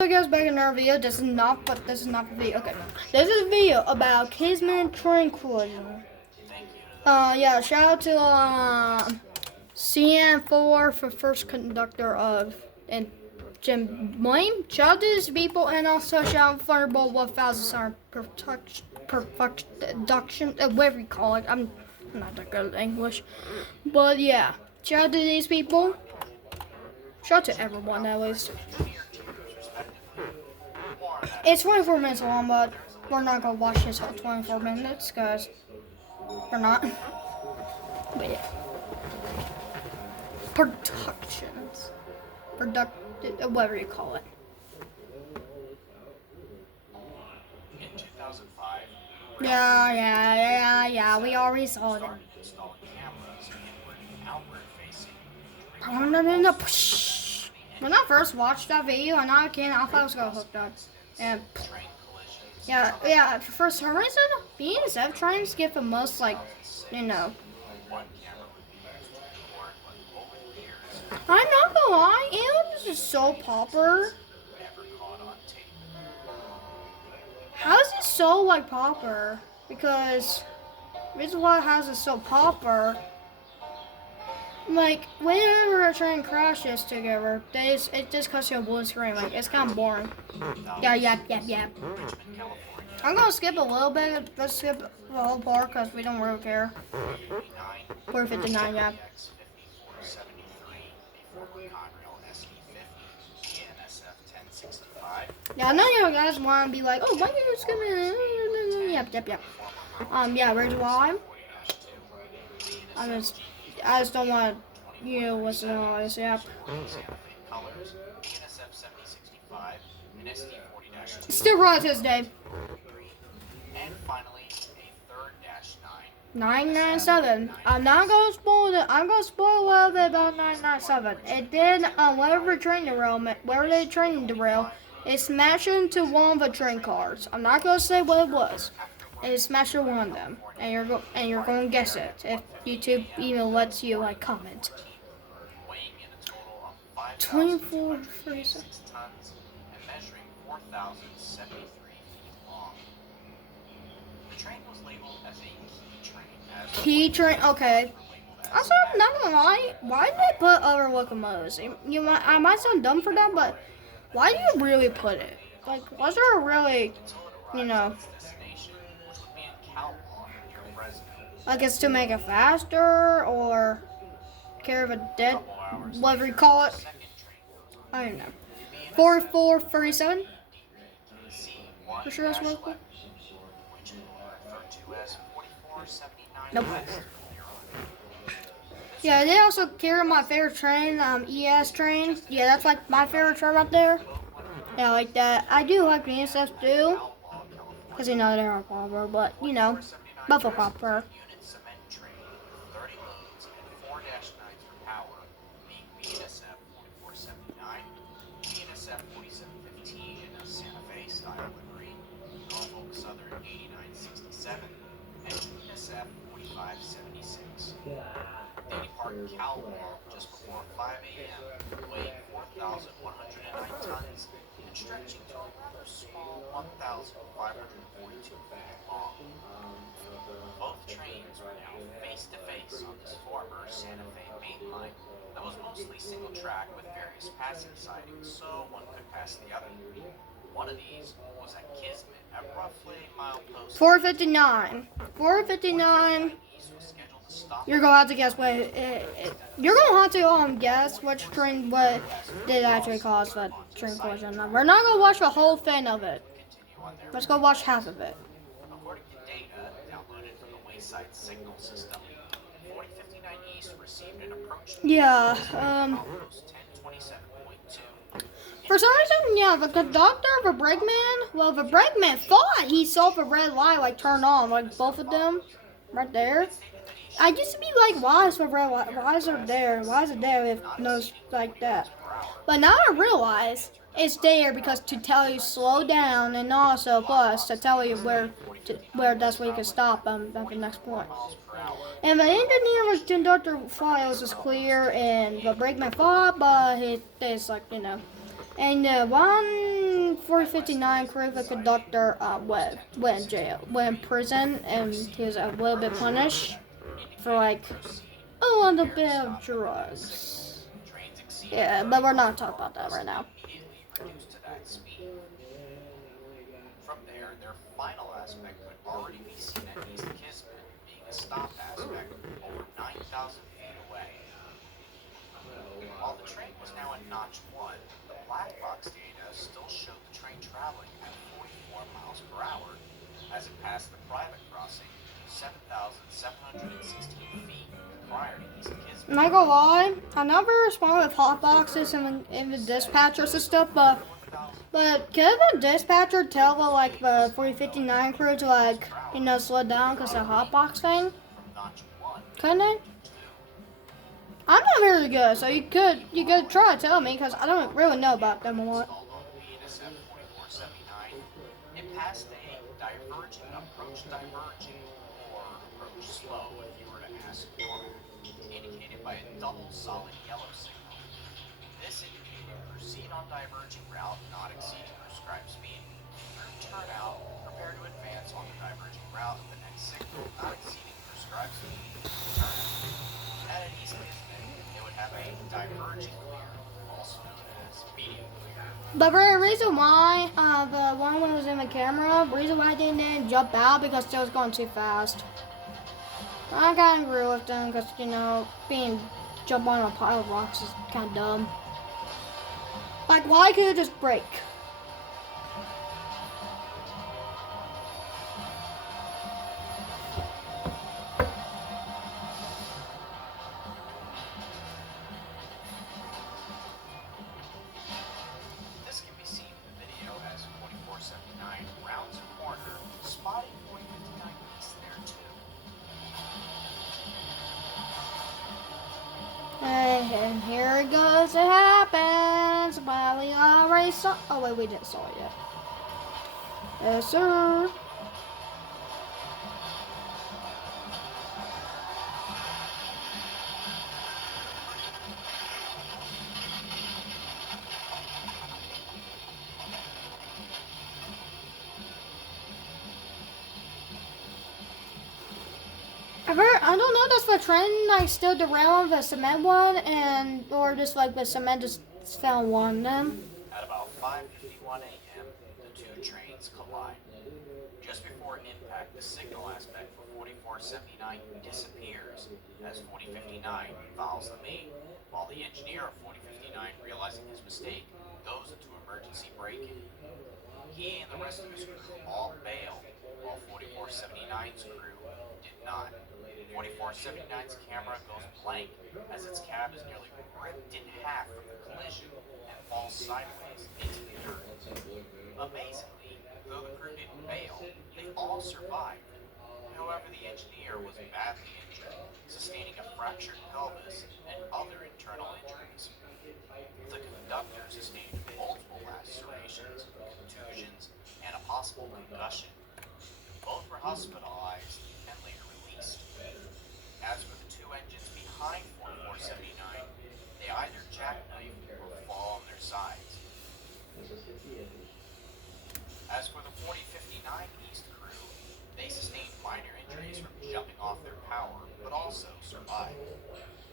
So guys, back in our video. This is not the video. Okay, this is a video about Kismet train collision. Yeah, shout out to CN4 for first conductor of and Jim Blame. Shout out to these people, and also shout out Thunderbolt 1000 production, whatever you call it. I'm not that good at English, but yeah, shout out to these people. Shout out to everyone at least. It's 24 minutes long, but we're not gonna watch this whole 24 minutes, guys. We're not. But yeah. Productions. Whatever you call it. In 2005, Yeah. We already saw it. started installing cameras in outward-facing When I first watched that video, I thought I was gonna hook up. And train collisions. yeah. For some reason, BNSF trying to skip the most, like, you know. One camera would be used to record, but over the years, I'm not gonna lie, Aliens is so popper. never caught on tape. How is it so like popper? Because the reason why it has it so popper, like whenever a train crashes together, it just cuts you a blue screen. Like it's kind of boring. Yeah. Richmond, California, I'm gonna skip a little bit. Let's skip the whole part because we don't really care. 459, yeah. X5473, a former Conrail SE50, ENSF 1065. Yeah, I know you guys want to be like, oh, why are you skipping? Yep. Yeah, where's why? I just don't want you to listen to all this. Yep. Santa Fe colors, ENSF 7065, and SD40-2. Still right to this day. And finally, a third Dash 9. 997. I'm not gonna spoil it. I'm gonna spoil a little bit about 997. It did wherever train derailment, where they train derail, it smashed into one of the train cars. I'm not gonna say what it was. It smashed into one of them, and you're going to guess it if YouTube even lets you like comment. Weighing in a total of 24 5,436 tons and measuring 4,073 feet long. The train was labeled as a key train. Key train. Okay. Also, I'm not gonna lie. Why did they put other locomotives? I might sound dumb for that, but why do you really put it? Like, was there a really, you know, Destination, which would be in Calhoun, near Fresno. like it's to make it faster or care of a dead, whatever you call it? Second train goes on I don't know. 4437. C1 For sure that's what it's called. which is referred to as 4479. Nope. West. Yeah, they also carry my favorite train, ES train. Yeah, that's like my favorite train right there. Yeah, like that. I do like the ESF too, because you know they're a popper, but you know, Buffalo popper. Unit cement train, 30 loads and 4 Dash 9s for power, being BNSF 4479, BNSF 4715 in a Santa Fe style livery, Norfolk Southern 8967, and BNSF 4576. They depart Calhoun just before 5 a.m., weighing 4,109 tons and stretching to a rather small 1,542 feet long. Both trains were now face to face on this former Santa Fe main line that was mostly single track with various passing sidings, so one could pass the other. One of these was at Kismet at roughly milepost 459. 459. East was scheduled to stop. You're gonna have to guess what. You're gonna have to guess which train what did actually cause the train collision. We're not gonna watch the whole thing of it. Continue on their Let's go watch half of it. According to data downloaded from the Wayside Signal System, 4059 East received an approach Yeah. Post 1027.2. For some reason, yeah, the conductor of the brakeman. Well, the brakeman thought he saw the red light like turn on, like both of them, right there. I used to be like, why is the red light? Why is it there? Why is it there if no like that? But now I realize it's there because to tell you slow down, and also plus to tell you where that's where you can stop at the next point. And the engineer was conductor files is clear, and the brakeman thought, but it's like, you know. And one 4059 crew, the conductor went in jail, went in prison, and he was a little bit punished for like a little bit of drugs. Yeah, but we're not talking about that right now. Immediately reduced to that speed. From there, their final aspect could already be seen at East Kismet, being a stop aspect over 9,000 feet away. While the train was now at Notch 1, the black box data still showed the train traveling at 44 miles per hour as it passed the private crossing 7,716 feet prior to East Kismet. I'm not gonna lie, I never responded with hot boxes and the dispatchers and stuff, but could the dispatcher tell the 4059 crew to slow down because of the hot box thing? From Notch 1 Couldn't they? to 2. I'm not very good, so you could try to tell me because I don't really know about them a lot. Installed on the BNSF 4479, it passed a approach diverging, or approach slow if you were to ask normal, indicated by a double solid yellow signal. This indicated proceed on diverging route not exceeding prescribed speed. Through turnout, prepare to advance on the diverging route at the next signal not exceeding prescribed speed. Turnout. At East Kismet, it would have a diverging clear, also known as medium clear. But for the reason why the one when it was in the camera, the reason why I didn't jump out because it was going too fast. I got angry with them because, being jump on a pile of rocks is kind of dumb. Like, why could it just break? This can be seen in the video as 4479 rounds a corner, spotting 4059 east there too. And here it goes, it happens. Well, we already saw. Oh, wait, we didn't saw it yet. Yes, sir. I don't know, does the train still derail on the cement one, or just the cement just fell on one of them? At about 5:51 a.m., the two trains collide. Just before impact, the signal aspect for 4479 disappears as 4059 follows the main, while the engineer of 4059, realizing his mistake, goes into emergency braking. He and the rest of his crew all bail, while 4479's crew did not. 4479's camera goes blank as its cab is nearly ripped in half from the collision and falls sideways into the earth. Amazingly, though the crew didn't bail, they all survived. However, the engineer was badly injured, sustaining a fractured pelvis and other internal injuries. The conductor sustained multiple lacerations, contusions, and a possible concussion. Both were hospitalized and later released. As for the two engines behind 4479, they either jackknife or fall on their sides. As for the 4059 East crew, they sustained minor injuries from jumping off their power, but also survived.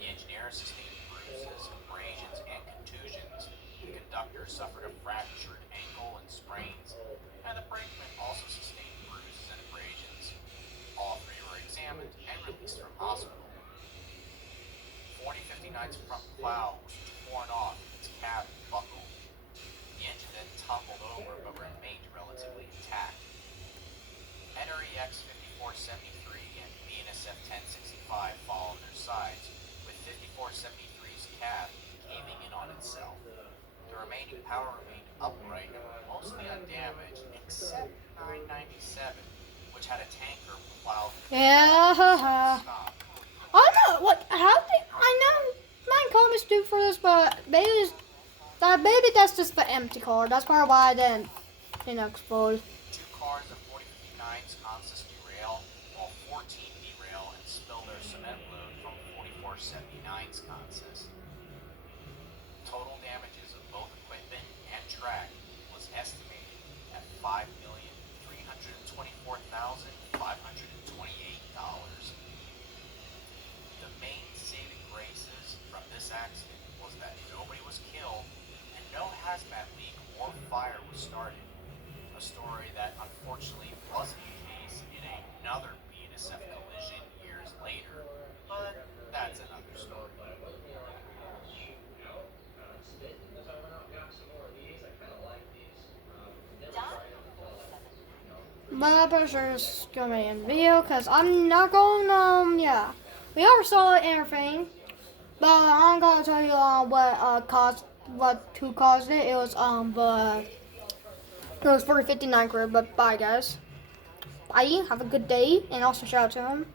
The engineer sustained bruises, abrasions, and contusions. The conductor suffered a fractured ankle and sprains, and the brakeman also sustained bruises and abrasions. All three were examined and released from hospital. 4059's front plow was torn off and its cab buckled. The engine then toppled over but remained relatively intact. NREX 5473 and BNSF 1065 fall on their sides, with 5473's cab caving in on itself. The remaining power remained upright and mostly undamaged, except 997, which had a tanker plowed. Yeah. Stop. I know. I know. My comments do for this, but maybe that's just the empty car. That's probably why I didn't, explode. Two cars of 4059's Consist derail, while 14 derail and spill their cement load from 4479's Consist. Total damages of both equipment and track was estimated hazmat leak or fire was started. A story that unfortunately wasn't the case in another BNSF collision years later, but that's another story. But that picture is gonna be in video because I'm not going. Yeah, we already saw everything, but I'm gonna tell you who caused it. It was it was 459 crew. But bye guys, bye. Have a good day, and also shout out to him.